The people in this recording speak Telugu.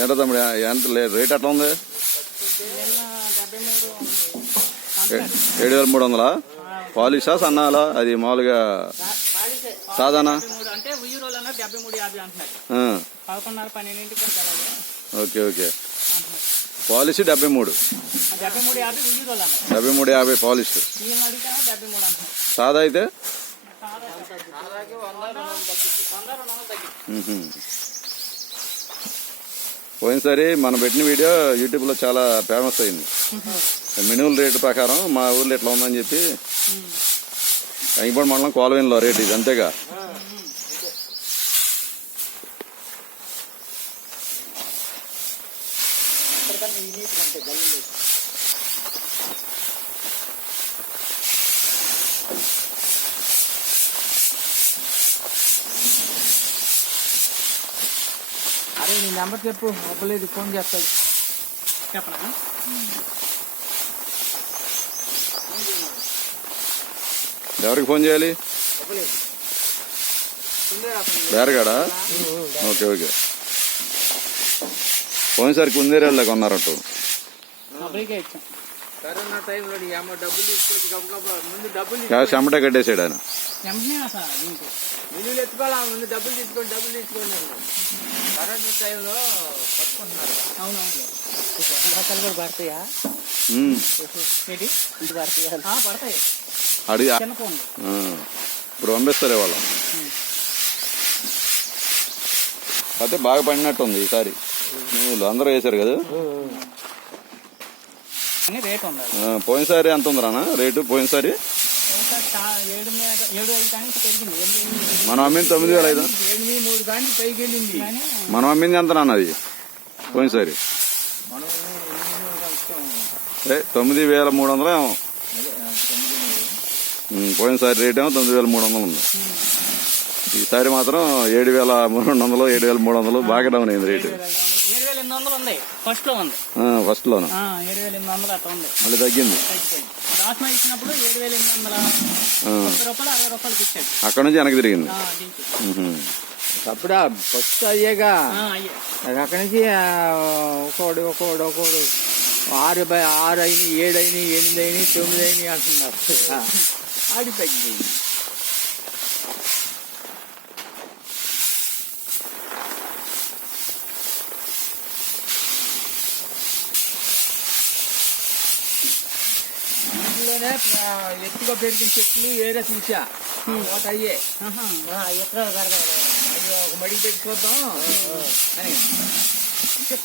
ఏంటో తమ్ముడు ఎంత రేట్ ఎట్లా ఉంది? ఏడు వేల మూడు వందలా? పాలిషా సన్నాలా? అది మామూలుగా పాలిసే. సాధారణ ఓకే ఓకే. పాలిష్ డెబ్బై మూడు డెబ్బై మూడు యాభై అంటున్నారు. సాదా అయితే? పోయినసారి మనం పెట్టిన వీడియో యూట్యూబ్లో చాలా ఫేమస్ అయింది. మినుముల రేటు ప్రకారం మా ఊర్లో ఇట్లా ఉందని చెప్పి కంగిపడి మండలం కోలవేన్లో రేటు ఇది అంతేగా? ఉంటాయి అరే నీ నెంబర్ చెప్పు. అవ్వలేదు ఫోన్ చేస్తాను చెప్పనా? ఎవరికి ఫోన్ చేయాలి? బేరగాడా? Okay okay. పోయినసారి కుందేరేళ్ళకి ఇచ్చాం. కరోనా టైంలో అమ్మ డబ్బులు తీసుకొచ్చి గబగబా ముందు డబ్బులు క్యాష్ అమ్మటే కట్టేసాడు ఆయన. వెంటనే అసలు దీనికి. మిల్లులు ఎత్తుకోవాలా? ముందు డబ్బులు తీసుకోండి డబ్బులు కరోనా టైంలో పట్టుకుంటున్నారు అవునవును. కూడా పడతాయా? ఉమ్. ఏంటి? ఇది పడతాయా ఆ, పడతాయి. అడిగి చిన్న ఫోన్ ఆ. ఇప్పుడు పంపిస్తారే వాళ్ళం? అయితే బాగా పడినట్టు ఉంది ఈసారి అందరూ వేశారు కదా? రేట్ పోయినసారి ఎంత ఉందిరానా రేటు పోయినసారి. మనం అమ్మింది తొమ్మిది వేల ఐదు మనం అమ్మింది ఎంత నాన్న అది? పోయినసారి తొమ్మిది వేల మూడు వందలు పోయినసారి రేట్ ఏమో తొమ్మిది వేల మూడు వందలు ఉంది. ఈసారి మాత్రం ఏడు వేల మూడు వందలు ఏడు వేల మూడు వందలు బాగా డౌన్ అయింది రేటు. ఏడు వేల ఐదు వందలు ఏడు వేల ఎనిమిది వందలు ఉంది. ఫస్ట్లో ఉంది. ఫస్ట్ లోను ఆ, ఏడు వేల ఎనిమిది వందలు అట్లా ఉంది. మళ్ళీ తగ్గింది. తగ్గిపోయింది రాస్మా ఇచ్చినప్పుడు ఏడు వేల ఎనిమిది వందల ఆ, ముప్పై రూపాయలు అరవై రూపాయలకి ఇచ్చాడు. అక్కడ నుంచి వెనక్కి తిరిగింది. అప్పుడా ఫస్ట్ అయ్యేగా. ఆ, అయ్యే. అది అక్కడి నుంచి ఆ, ఒకడు ఒకడు ఒకడు ఆరు బై ఆరు అయినాయి ఏడు అయినాయి ఎనిమిది అయినాయి తొమ్మిది అయినాయి అంటున్నారు. ఆడి తగ్గిపోయింది ఆ, ఎత్తుగా పెరిగిన చెట్లు ఏరే తీసా ఒకటి అయ్యే. అయ్యో ఒక మడికి పెట్టి చూద్దాం. అని. అంటే